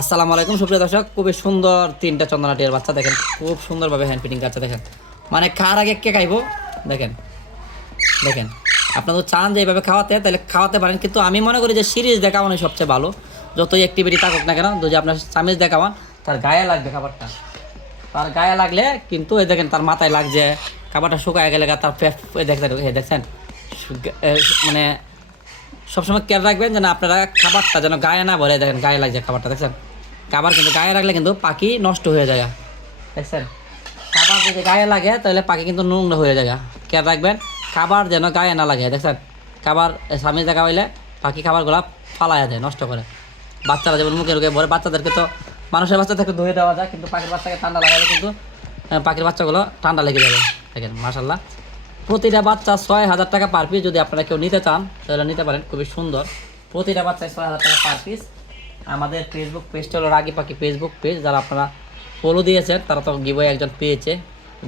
আসসালামু আলাইকুম, সুপ্রিয় দর্শক। খুবই সুন্দর তিনটা চন্দনাটিয়ার বাচ্চা দেখেন। খুব সুন্দরভাবে হ্যান্ড ফিটিং কাটছে, দেখেন। মানে খার আগে কে খাইবো? দেখেন। দেখেন। আপনারা তো চান যে এইভাবে খাওয়াতে, তাহলে খাওয়াতে পারেন। কিন্তু আমি মনে করি যে সিরিজ দেখাওয়ানোই সবচেয়ে ভালো। যতই অ্যাক্টিভিটি থাকুক না কেন, যদি আপনার চামিজ দেখাওয়ান, তার গায়ে লাগবে খাবারটা। তার গায়ে লাগলে কিন্তু এই দেখেন, তার মাথায় লাগছে। খাবারটা শুকায় গেলে তার ফেফ এই দেখছেন মানে সবসময় খেয়াল রাখবেন যেন আপনারা খাবারটা যেন গায়ে না ভরে, দেখেন গায়ে লাগছে খাবারটা, দেখছেন? খাবার কিন্তু গায়ে রাখলে কিন্তু পাখি নষ্ট হয়ে যায়, দেখছেন? খাবার যদি গায়ে লাগে, তাহলে পাখি কিন্তু নোংরা হয়ে যায়। কেয়ার রাখবেন, খাবার যেন গায়ে না লাগে, দেখছেন? খাবার স্বামী দেখা হইলে পাখি খাবারগুলো ফালাইয়া দেয়, নষ্ট করে। বাচ্চারা যেমন মুখে মুখে ভরে, বাচ্চাদেরকে তো মানুষের বাচ্চাদেরকে ধুয়ে দেওয়া যায়, কিন্তু পাখির বাচ্চাকে ঠান্ডা লাগালে কিন্তু পাখির বাচ্চাগুলো ঠান্ডা লেগে যাবে, দেখেন মাসাল্লাহ প্রতিটা বাচ্চা ছয় হাজার টাকা পার পিস যদি আপনারা কেউ নিতে চান, তাহলে নিতে পারেন, খুবই সুন্দর। প্রতিটা বাচ্চায় ছয় হাজার টাকা পার পিস আমাদের ফেসবুক পেজটা হলো রাগি পাখি ফেসবুক পেজ যারা আপনারা ফলো দিয়েছেন, তারা তো গিবয়ে একজন পেয়েছে,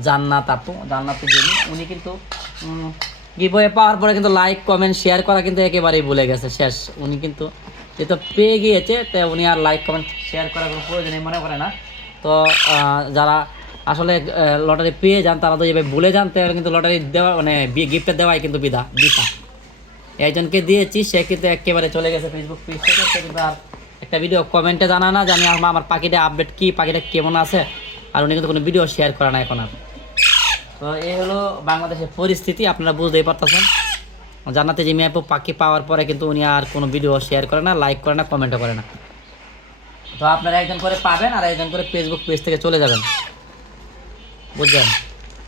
জান্নাত আপু, জান্নাত যিনি। উনি কিন্তু গিবয়ে পাওয়ার পরে কিন্তু লাইক কমেন্ট শেয়ার করা কিন্তু একেবারেই ভুলে গেছে, শেষ। উনি কিন্তু যেহেতু পেয়ে গিয়েছে, তাই উনি আর লাইক কমেন্ট শেয়ার করার কোনো প্রয়োজনই মনে করে না। তো যারা আসলে লটারি পেয়ে যান, তারা তো যেভাবে ভুলে যান তাহলে কিন্তু লটারি দেওয়া মানে গিফটটা দেওয়াই কিন্তু বিধা বিধা। একজনকে দিয়েছি, সে কিন্তু একেবারে চলে গেছে ফেসবুক পেজ থেকে কিন্তু আর একটা ভিডিও কমেন্টে জানা না জানি আমার আমার পাখিটা আপডেট কী, পাখিটা কেমন আছে, আর উনি কিন্তু কোনো ভিডিও শেয়ার করে না এখন আর। তো এই হলো বাংলাদেশের পরিস্থিতি, আপনারা বুঝতেই পারতেছেন। জানাতে যে ম্যাপও পাখি পাওয়ার পরে কিন্তু উনি আর কোনো ভিডিও শেয়ার করে না লাইক করে না কমেন্টও করে না। তো আপনারা একজন করে পাবেন, আর একজন করে ফেসবুক পেজ থেকে চলে যাবেন। বুঝলেন?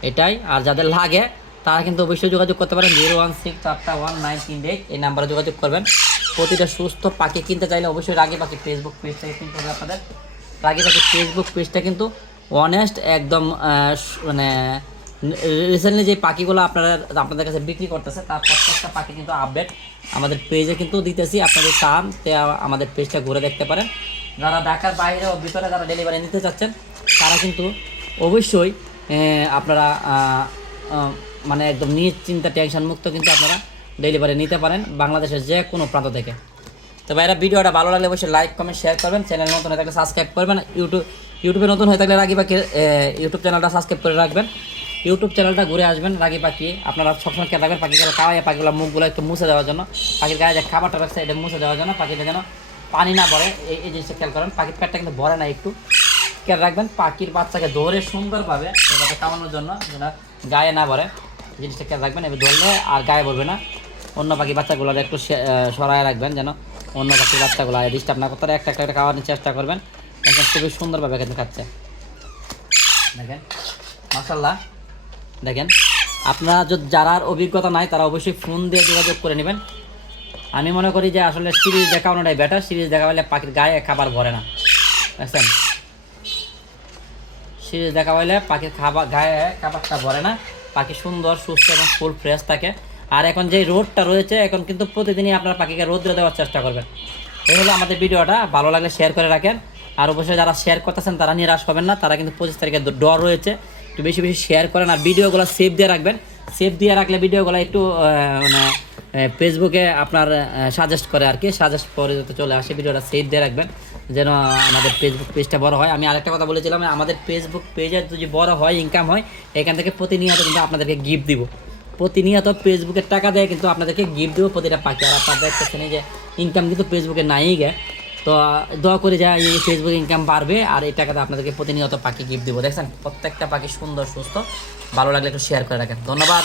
এটাই, আর যাদের লাগে, তারা কিন্তু অবশ্যই যোগাযোগ করতে পারেন জিরো ওয়ান সিক্স চারটা ওয়ান নাইন তিন এইট। এই নাম্বারে যোগাযোগ করবেন। প্রতিটা সুস্থ পাখি কিনতে চাইলে অবশ্যই রাগি পাখি ফেসবুক পেজ থেকে কিনতে হবে আপনাদের। রাগি পাখি ফেসবুক পেজটা কিন্তু অনেস্ট একদম মানে রিসেন্টলি যে পাখিগুলো আপনারা, আপনাদের কাছে বিক্রি করতেছে, তার প্রত্যেকটা পাখি কিন্তু আপডেট আমাদের পেজে কিন্তু দিতেছি। আপনাদের চান আমাদের পেজটা ঘুরে দেখতে পারেন। যারা ঢাকার বাইরে ও ভিতরে যারা ডেলিভারি নিতে চাচ্ছেন, তারা কিন্তু অবশ্যই আপনারা মানে একদম নিজ চিন্তা টেনশন মুক্ত কিন্তু আপনারা ডেলিভারি নিতে পারেন বাংলাদেশের যে কোনো প্রান্ত থেকে। তো ভাইরা, ভিডিওটা ভালো লাগলে অবশ্যই লাইক কমেন্ট শেয়ার করবেন। চ্যানেল নতুন হয়ে থাকলে সাবস্ক্রাইব করবেন। ইউটিউব ইউটিউবে নতুন হয়ে থাকলে রাগি পাখি ইউটিউব চ্যানেলটা সাবস্ক্রাইব করে রাখবেন। ইউটিউব চ্যানেলটা ঘুরে আসবেন রাগি পাখি আপনারা সবসময় খেয়াল রাখবেন, পাখিগুলো খাওয়াই পাখিগুলো মুখগুলো একটু মুছে দেওয়ার জন্য। পাখির গায়ে যে খাবারটা রাখছে এটা মুছে দেওয়ার জন্য, পাখিটা যেন পানি না ভরে এই জিনিসটা খেয়াল করেন। পাখির পেটটা কিন্তু ভরে না একটু। খেয়াল রাখবেন, পাখির বাচ্চাকে ধরে সুন্দরভাবে এভাবে খাওয়ানোর জন্য যেন গায়ে না ভরে জিনিসটা খেয়াল রাখবেন এবার ধরলে আর গায়ে ভরবে না। অন্য পাখি বাচ্চাগুলো একটু সরায় রাখবেন যেন অন্য পাখির বাচ্চাগুলো ডিস্টার্ব না করতে একটা একটা খাওয়ানোর চেষ্টা করবেন, দেখেন খুবই সুন্দরভাবে কিন্তু খাচ্ছে। দেখেন মাসাল্লাহ দেখেন, আপনারা যদি যারা অভিজ্ঞতা নাই, তারা অবশ্যই ফোন দিয়ে যোগাযোগ করে নেবেন। আমি মনে করি যে আসলে সিরিজ দেখানোটাই বেটার সিরিজ দেখা হলে পাখির গায়ে খাবার ভরে না। বুঝছেন? সিরিজ দেখা হলে পাখির খাবার গায়ে খাবারটা ভরে না। পাখি সুন্দর, সুস্থ এবং ফুল ফ্রেশ থাকে। আর এখন যে রোদটা রয়েছে, এখন কিন্তু প্রতিদিনই আপনার পাখিকে রোদ্রে দেওয়ার চেষ্টা করবেন। এই হলো আমাদের ভিডিওটা। ভালো লাগলে শেয়ার করে রাখেন। আর অবশ্যই যারা শেয়ার করতেছেন, তারা নিরাশ হবেন না। তারা কিন্তু পঁচিশ তারিখে ডর রয়েছে। একটু বেশি বেশি শেয়ার করেন আর ভিডিওগুলো সেভ দিয়ে রাখবেন। সেভ দিয়ে রাখলে ভিডিওগুলো একটু মানে ফেসবুকে আপনার সাজেস্ট করে আর কি। সাজেস্ট করে যাতে চলে আসে, ভিডিওটা সেভ দিয়ে রাখবেন, যেন আমাদের ফেসবুক পেজটা বড় হয়। আমি আরেকটা কথা বলেছিলাম আমাদের ফেসবুক পেজে যদি বড় হয় ইনকাম হয়, এখান থেকে প্রতিনিয়ত কিন্তু আপনাদেরকে গিফট দিব। প্রতিনিয়ত ফেসবুকের টাকা দেয়, কিন্তু আপনাদেরকে গিফট দেবো প্রতিটা পাখি। আর আপনারা দেখতেছেন যে ইনকাম কিন্তু ফেসবুকে নাই গে। তো, দোয়া করে যা এই ফেসবুক ইনকাম বাড়বে, আর এই টাকাতে আপনাদেরকে প্রতিনিয়ত পাখি গিফট দিব। দেখছেন? প্রত্যেকটা পাখি সুন্দর, সুস্থ। ভালো লাগলে একটু শেয়ার করে রাখেন। ধন্যবাদ।